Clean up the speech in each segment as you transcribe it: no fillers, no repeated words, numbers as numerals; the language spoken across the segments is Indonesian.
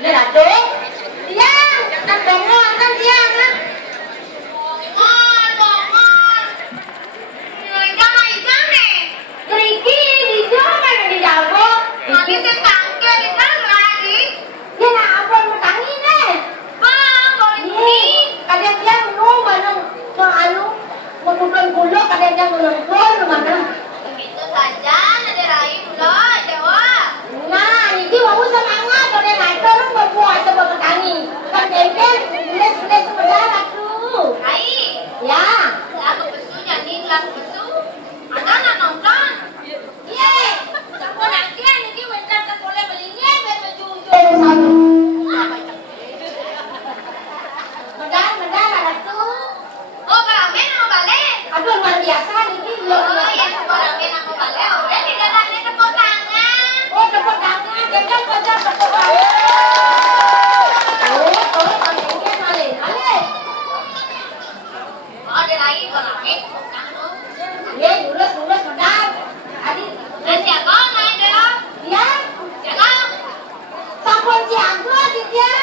Ini ratu. Tiang, kan bangun kan tiang kan. Bangun. Jangan ikan nih. Triki di mana di dapur? Nanti setangke di dalam lagi. Ya nak apa mau tangi nih? Bang, ini. Kadang dia menunggu barang anu mengulur-ulur kadang dia melengkur mana. Begitu saja ada rai pula jawab. Nah, ini mau semangat ada naik terus berpuasa bertangi. Kan tempel les sebentar tuh. Hai. Ya. Lagu pesu jadi lagu pesu. Ada nonton. Iya. Siapa nanti ini wendan tak boleh belinya berjujur satu. Medal ada tuh. Oh, karamen mau balik. Aduh luar biasa ini. Oh, ya karamen mau balik. Udah tidak ada tepuk tangan. Oh, tepuk tangan. Jangan baca tepuk tangan. Oh, tangannya saleh. Saleh. Oh, ada lagi karamen tepuk tangan. Ya, lurus medal. Tadi siapa main dia? Dia? Siapa? Sampun siapa dia?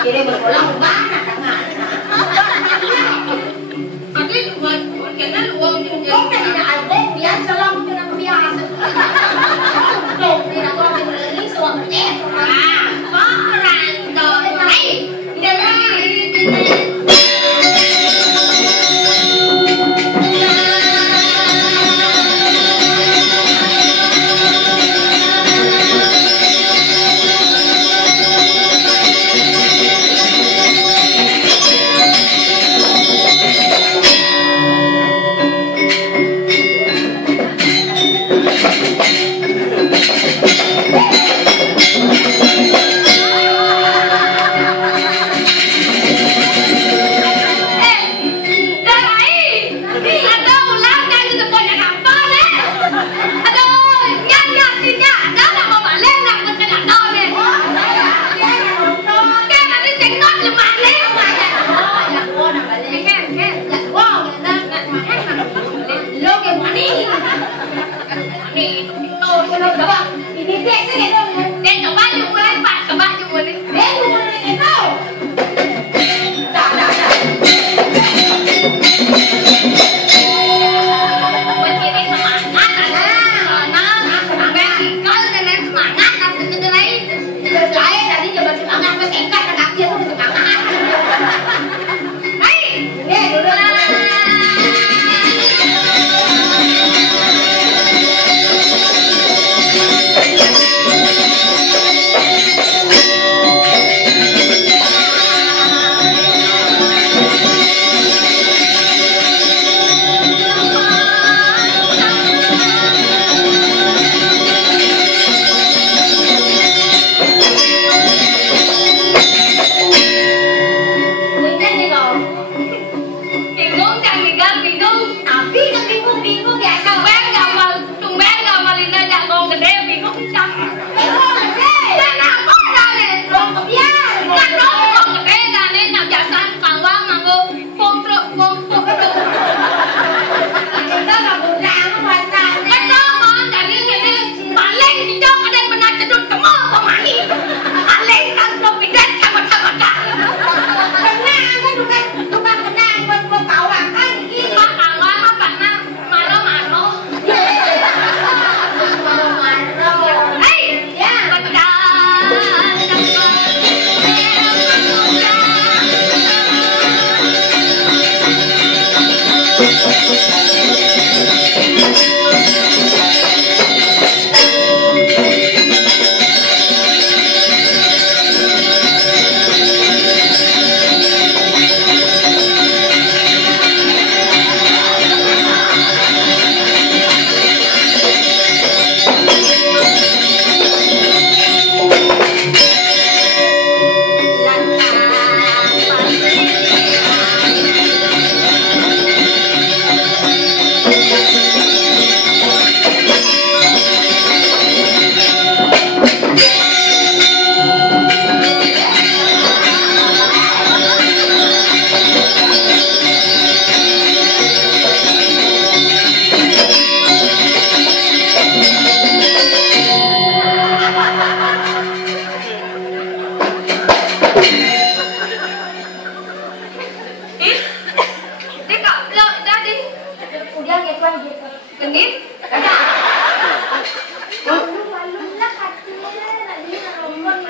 Kira berpulang mana tangan? Tapi buat kena luang juga. Kok tidak ada biasa lah mungkin aku biasa. Tuh, tidak kau beli suami ah, orang tuh, hey, tidak genit.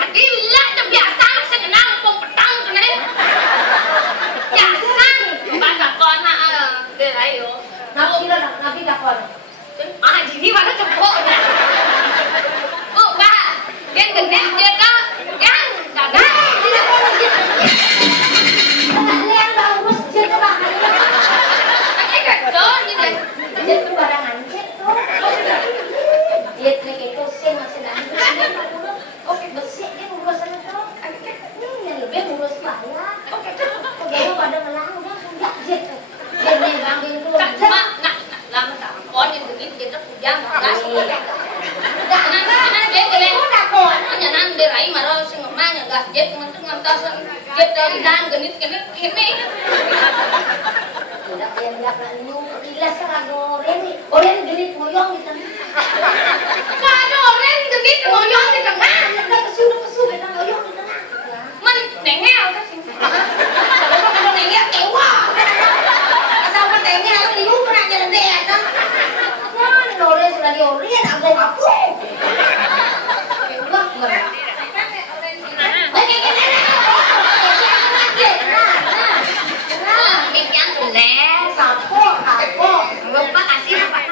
Adi lah biasa segenang pong petang kene. Biasa. Bahasa kona ayo. Nabi dakon. Ah, jadi mana cepok. Oh, Mbak. Dia genit dia dah. Yang dadah. Tidak boleh gitu. Enggak liang dah urus je tu lah. Betul ni dia. Dia tu barangan cek tu. Dia trik itu sen masih dah. Okey bersih dia urusan tu. Yang lebih urus bayar. Okey. Kalau pada melang dia sudah je tu. Dia ni bangun tu. Nak lama tak. Kon yang genit dia tu pujang gas. Dah nak dia kena dah kon. Jangan dia rai marah sing mamanya gas jet teman tu ngamtasan jet dari dan genit kene. Tidak yang nak lalu ilas lagu oren genit moyong di tengah. Ada orang genit moyong di tengah. Ada kesu di tengah moyong di tengah. Men nengel kan sing. Kalau nengel kewa. Asal pun tengah liu kena jalan dia kan. Kan oren sudah di oren aku ngapu. Wah, wah. Lupa kasih apa?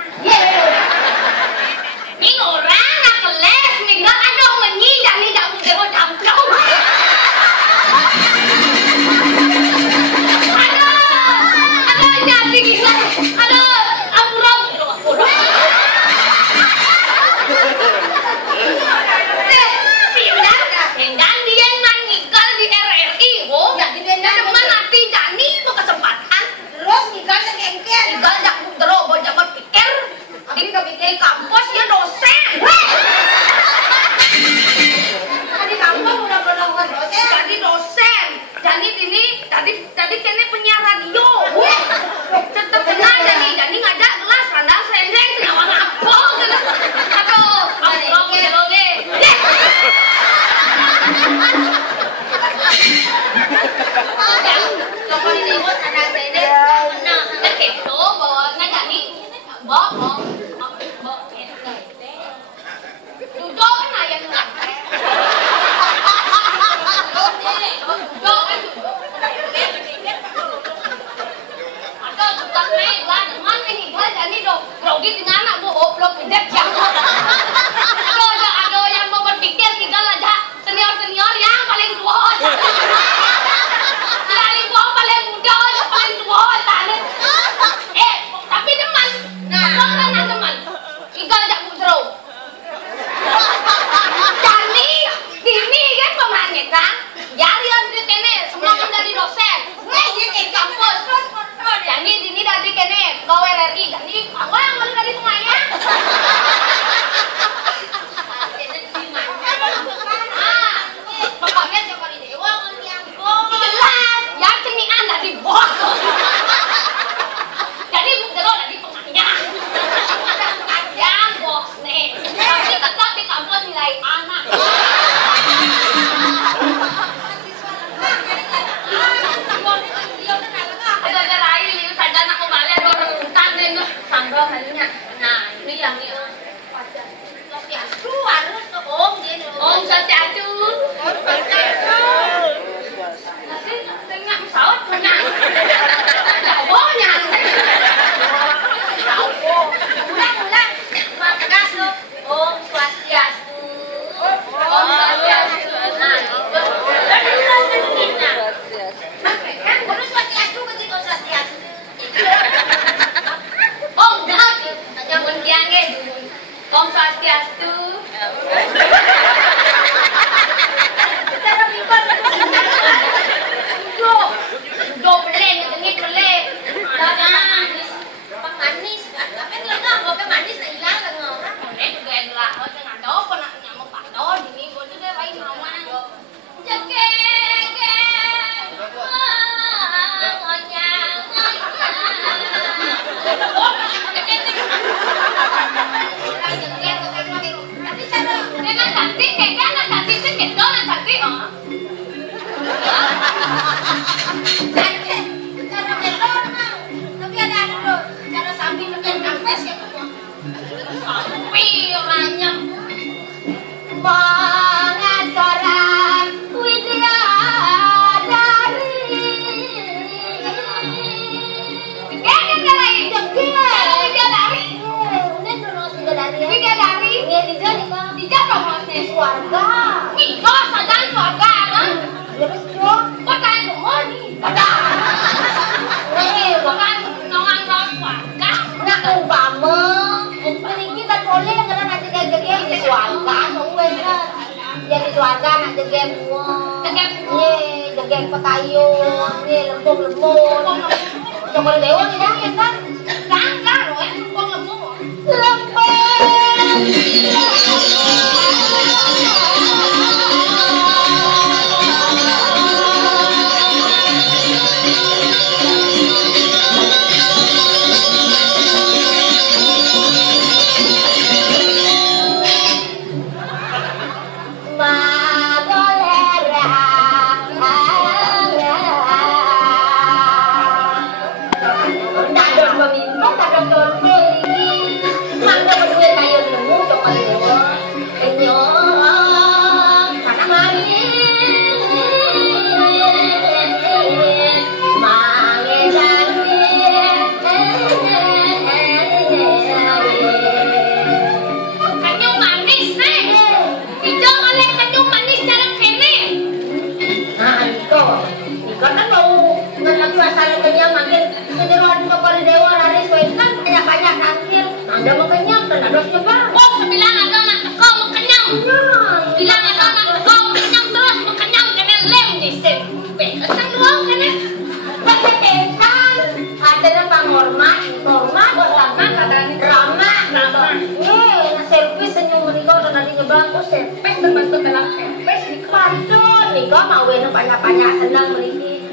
Ini orang nak keles, minggu ada menyi jadi tak boleh campur. Ada jadi gila, ada apurau. Pindah dia nangikal di RRI, oh jadi dia teman nanti Dani mau kesempatan. Terus nikah kengkel. Tinggal dak terobo jabat pikir. Di kampus ya dosen. Tadi kamu udah pernah dosen. Jadi dosen. Jadi ini tadi kene penyiar radio. Tetep kenal jadi ngajak kelas randang sendeng kenawang apa. Aduh, ampun seloge. Kalau ini bos randang sendeng menang. Itu bawa ngajak nih. Bawa duduk kan ayam enggak? Duduk kan duduk. Ada tukang naik lah, mana nih gua jadi dong. Grogi dengan anak gua oplok pindah jam. Ada yang mau berpikir tinggal aja senior yang paling tua. Paling tua paling muda paling tua tadi. Tapi teman, nah, teman, tinggal jak bujro. Jadi, gini kan pemanit kan? Jadi Andri kene semua kan dari dosen. Ini ke kampus. Jadi ini dari kene gawe RRI. Jadi aku yang balik dari tengahnya. Pokoknya siapa di dewa yang jelas, ya cenian dari bos. Jadi bujro dari tengahnya. Yang bos nih. Tapi tetap di kampus nilai anak. Ada cerai liu saja nak kembali ada orang hutan itu sambal hanya. Nah ini yang ini. Setiastu harus tuh om dia. Om Setiastu. Masih tengah pesawat menang. Jauhnya. Ulang. Makasih lo. Om Swastiastu. Om Swastiastu. Nah itu. Kan baru Swastiastu berarti Om Swastiastu. Om dah. Jangan diangge dulu. Om Swastiastu. Cara pimpin. Do beleng, ngedengit beleng. Manis. Manis. Apa yang lengah? Bukan manis nak hilang lengah. Ini juga yang lah. Oh jangan do, kau nak nyamuk pado. Ini boleh deh lain mama. Jake. di swarga. Ito, sa dan swarga, ano? Terus yo, Patayin mo mo, ni. Bukan nongang sa swarga. naku bama. Pergi kan boleh karena nanti gagem di swarga, nungguin kan. Jadi swarga nak gagem semua. Gagem Ye, gagem pekayun, ye lembung-lembung. Cokol dewa ni dah kan. Gangga, loh, kung mo.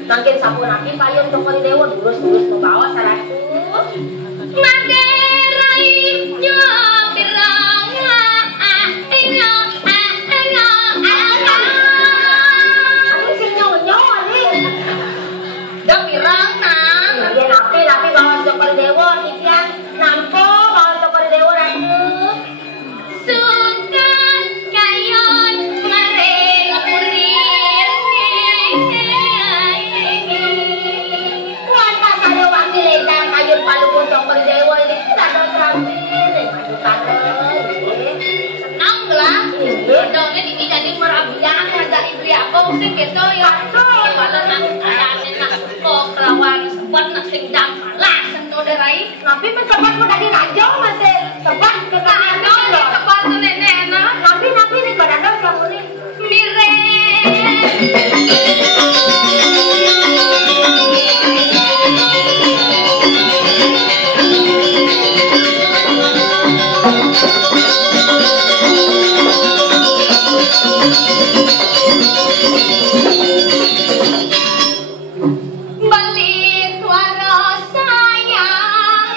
Makin sampun api payun cokol dewa durus-durus ke bawah 100. Maderaitnya biranga Aduh si nyawa nih. dah pirang nang. Ya napi bawa cokol dewa pikiran nampo bawa cokol dewa ratu. Sukan kayon mareng kurir. Wanta saya wakil ledan kayun palukun cokol dewa ini tidak ada serampin. Senang lah. Dongnya ini jadi merabian ada ibri apa sih gitu ya. Kalau nak ada nak kok kelawan sebab nak singdang kalah sentuh derai. Nabi mencepat pun tadi rajo masih sebat ke kanan Ada sebab tu nenek nak. Nabi ini badan kamu nih. Mire. Balik waras sayang.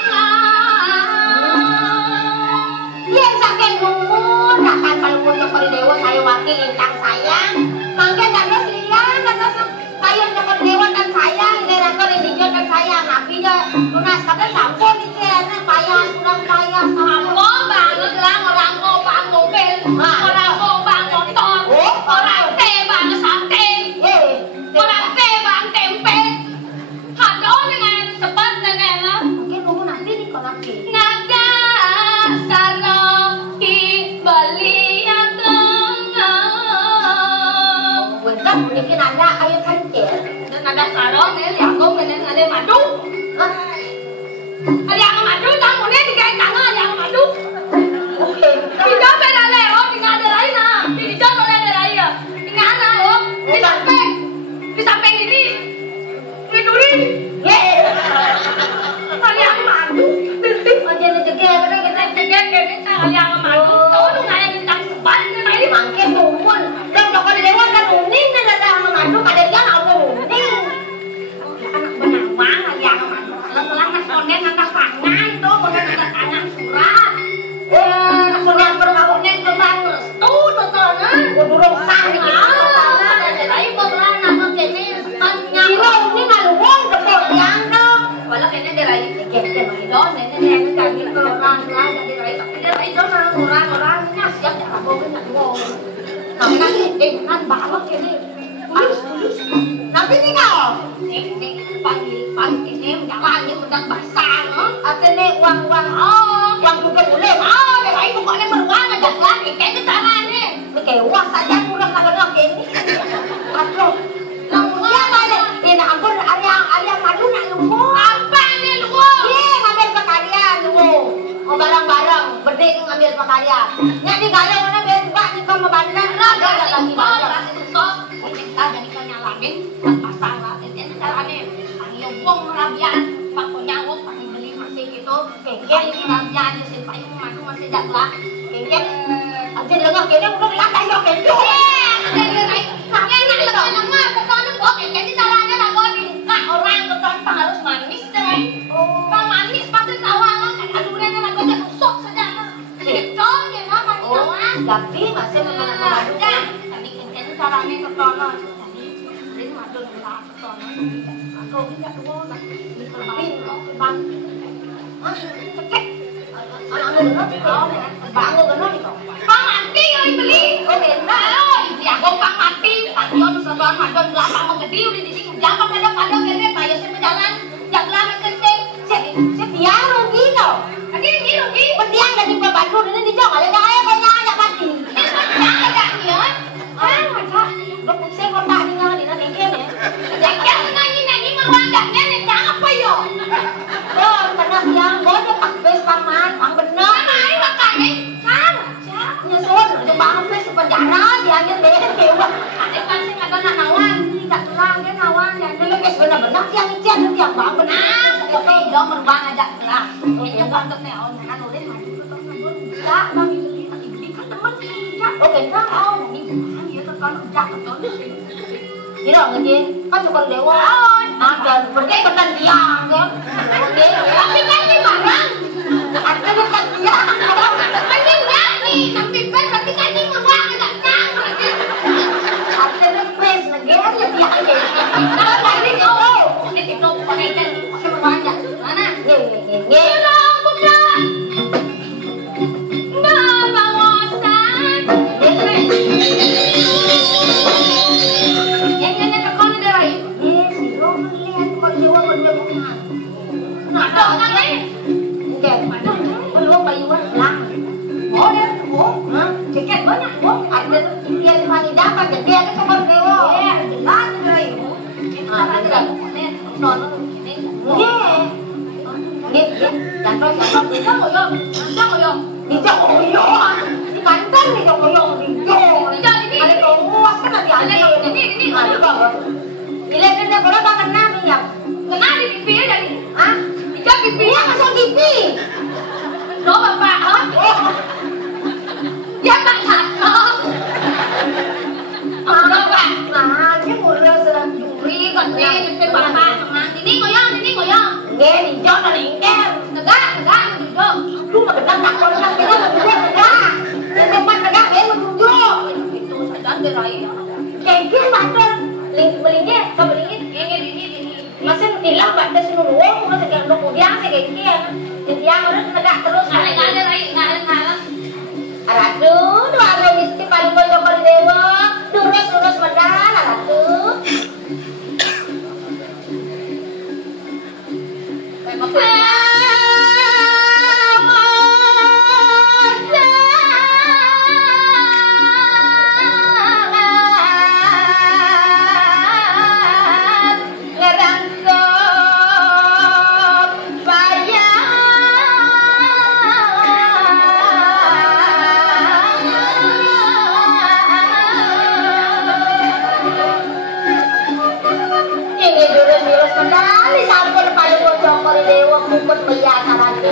Dia saking gumun, akan palukun cokol dewa saya wakil intang sayang. Mangken dados lian, dados kayun cokol dewa dan sayang, direkor indijo dan sayang. Nabi jo lunas kadang sampun iki ana payah kurang payah Ambo banget lah orang ngobang ngobel, orang ngobang motor, orang tebang sate, orang tebang tempe. Hado dengan sebab nenek lah. mungkin gumun nanti nih kok nabi. Nada saro di baliak Bentar mungkin ada kayu kancil. dan nada saro nih liakum nenek ada madu. Ada yang madu tamu nih dikai tangan ada yang madu. Oke. Tidak beda leo tinggal ada lain ah. Tidak boleh ada lain ya. Tinggal ada oh di samping ini. Duri. Ye. Ada yang madu. Aja rezeki kita Jadi ada yang madu. Tahu tu nggak yang tentang sebat ni tadi. mangke gumun. Dan cokol dewa kan uning dan ada mengadu kadang apa uning. Anak benawang ada yang madu. Lelah nak konen atas tangan tu, konen atas tangan surat. Surat perkawinnya kembang restu tu tu na. Durung sah nih. Ada lain belah nama kene sepatnya. Siro ini ngaluwong depok yang dong. Wala kene derai kene mahidon nene nene kami orang lang jadi derai tapi derai itu orang siap ya apa pun nak ngomong. Tapi kan balok kene. Nanti nih kau. Nek panggil kene jalan ni udah basah no. Ate nih uang Oh, uang juga boleh. derai pokoknya beruang aja lah kene cara ni. Mikir ambil pakaian. Nyari gaya mana biar mbak di kamar bandar lah. Ada lagi banyak tutup. Kita jadi nyalamin pasang lah. Jadi caranya panggil wong rabian, pakai nyawuk, pakai beli masih gitu. Kengken rabian di sini pakai masuk masih daklah. Kengken aja dengar kene udah lantai yo kengken. Ada dia naik. Enak lah nama keton kok kengken caranya lah kok dibuka orang keton harus manis deh. Kalau manis pasti tawangan kan adurnya lah kok tusuk saja. Itu dia nama tawangan. Tapi masih mengenai Ada. Tadi kengken caranya keton. Jadi madun lah keton. Aku tidak dua lah. Di terbang bang. Bangun benar nih kok. Bang mati oi beli. Oh benar. Ya gua bang mati. Padon sebab madon belakang menggede udah di sini. Jangan pada gede bayar saya berjalan. Jangan kencing. Setia rugi kau. Tadi ini rugi. Pendiang dari Bandung ini dijual ada kaya banyak ada mati. Jangan ada dia. Ah, masa. Dokter saya kontak di nang di nang kengken ya. Jangan nyanyi merwandanya nih apa yo? Oh, pernah yang bodoh pak bes paman, pang bener. Mai makanya kan. Nyusun, itu bang bes penjara diambil bes kewa. Ada pasti ada nawan. Tidak terang dia nawan dan Ini bes bener-bener tiang ijen tiang bang bener. oke, dia merbang aja lah. Ini banget nih, on kan udah maju ke tahun tahun. Enggak, bang beli kan teman tidak. Oke, nah, oh, Ini bukan dia terkon udah keton sih. ini dong ngejin, kan cuma dewa. Ada pergi betan tiang kan. Oke, Tapi kan ini barang. ada betan tiang. Kan ini nyanyi, tapi ben tapi kan ini merbang enggak nyang. Ada bes negara ya tiang aja. Kalau tadi kau, ini tidak pakai kan masih merbang aja. Mana? Nge. Tolong bukan. Bapak Wosan. Yang nyanyi ke kau ada lagi. Si lo melihat kok dewa berdua bunga. Ada kan nih? Oke, belum bayuan lang. Oh, dia oh, Hah? tiket banyak oh. Ada dia dipanggil dapat jadi ada kabar dewa. Iya, jelas ada lagi. Itu Ah, ada lagi. Ini nonton ini. Nge, jatuh. Bisa ngoyong, bisa ngoyong. Di Jokoyo, di Banten di Jokoyo, di Jo. Ada keluas kan nanti ada. Ini. Ada kok. Nilai dia kalau tak kena minyak. Kena di pipi aja nih. Hah? Bisa pipi. Dia masuk TV. Lo bapak, ah? Ya tak cakep. Lo pak. Nah, dia mulai sedang Juri kan nih, itu bapak. Ini ngoyong. Nge, di Jo dan Ingker. Tegak, duduk. Lu mah benar tak kalau kita tegak. Dia tempat tegak dia menunjuk. Itu saja ada lagi. Kengkir Banten. Belinya, Ini. masih tilang Banten seluruh. Masih yang lu kemudian sih kengkir. Jadi yang harus tegak terus. Ada lagi. Ratu, dua mesti paling bodoh pada dewa. Lurus medal, Ratu. Sekali sampun paling bocor pada dewa mukut biasa Ratu.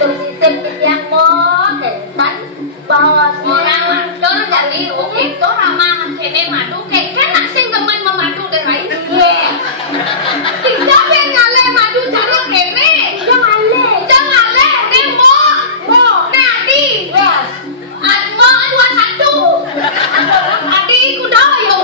matur sisip yang mo ketan bawa orang matur dari itu ramah kene madu kene nak sing teman memadu dari tidak pengen madu cara kene jangan le nemo nadi admo dua satu adi kuda yo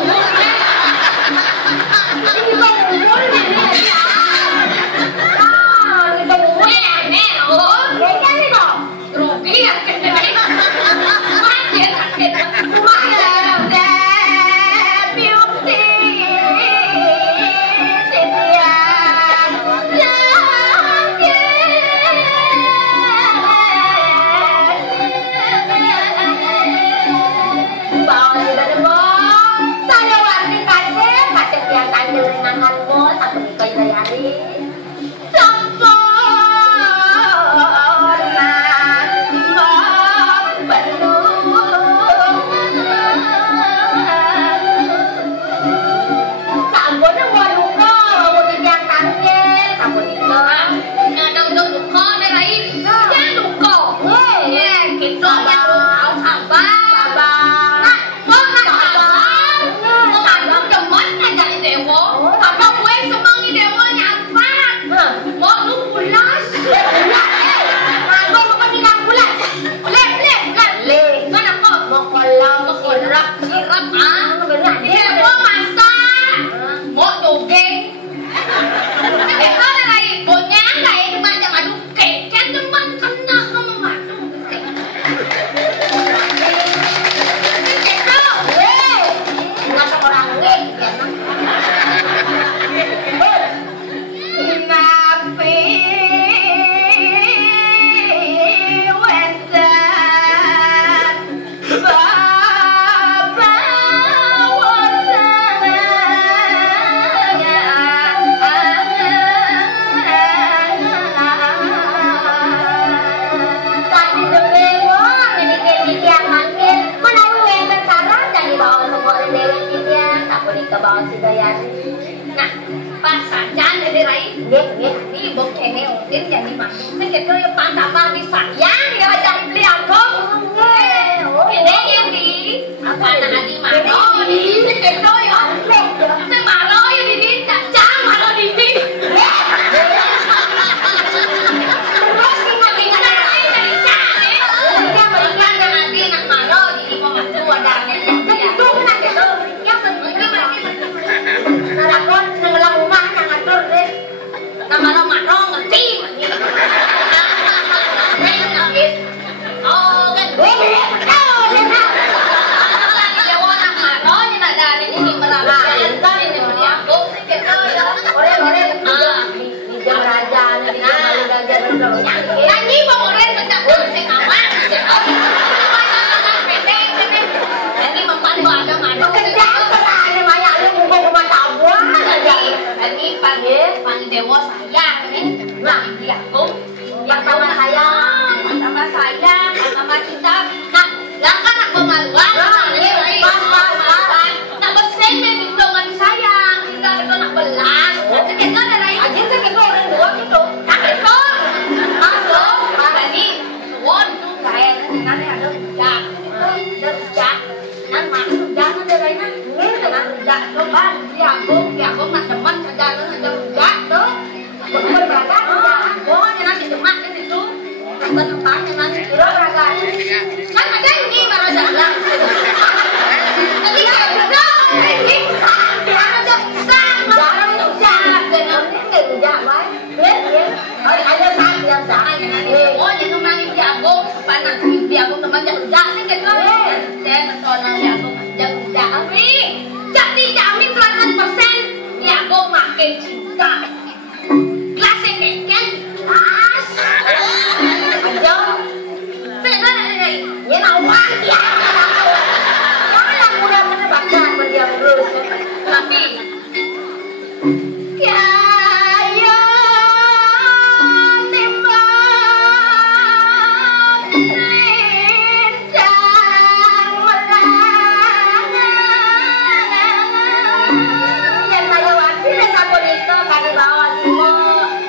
Kali bawa semua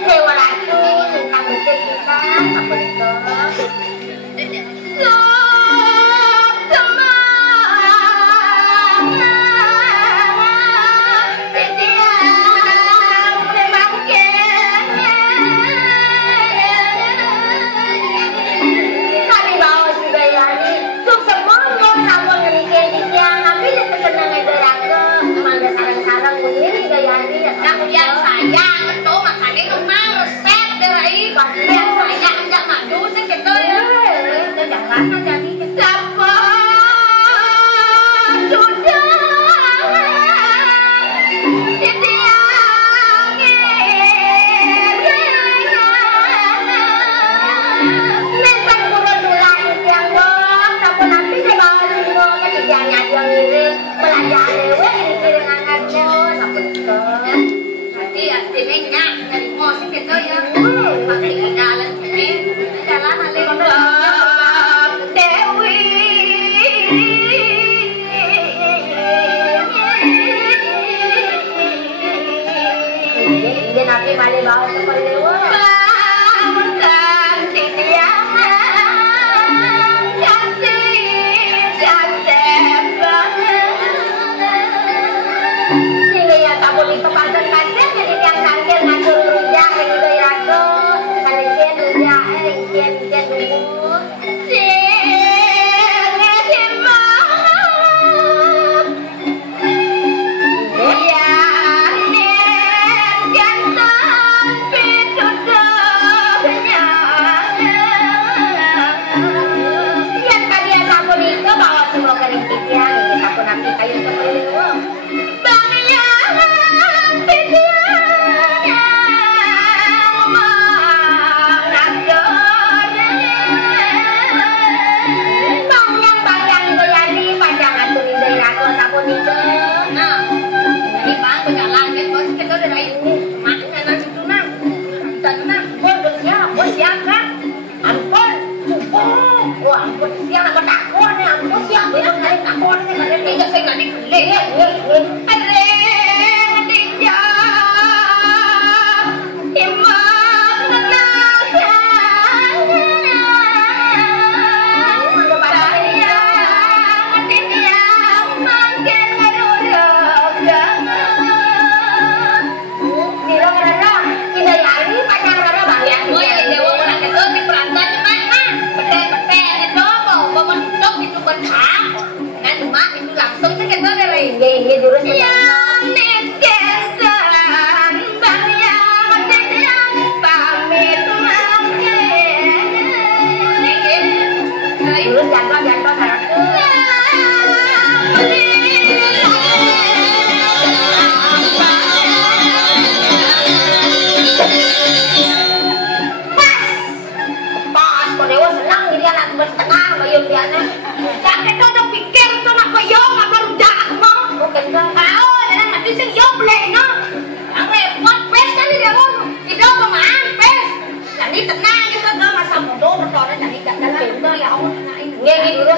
dewa ratu tentang betul kita apa itu bagian saya itu makanya memang resep dari bagian saya enggak madu sih gitu ya. Itu jangan jadi siapa sudah Nabi balik bawa ke Dewa. Bangunkan tiang cantik sehingga ya kamu di kepasan pasir jadi tiang sakit ngatur rujak yang itu ya aku kalian rujak ijen dulu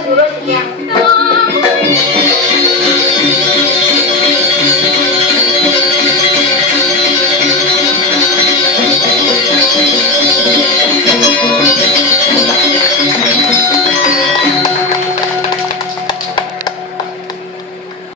lurus ya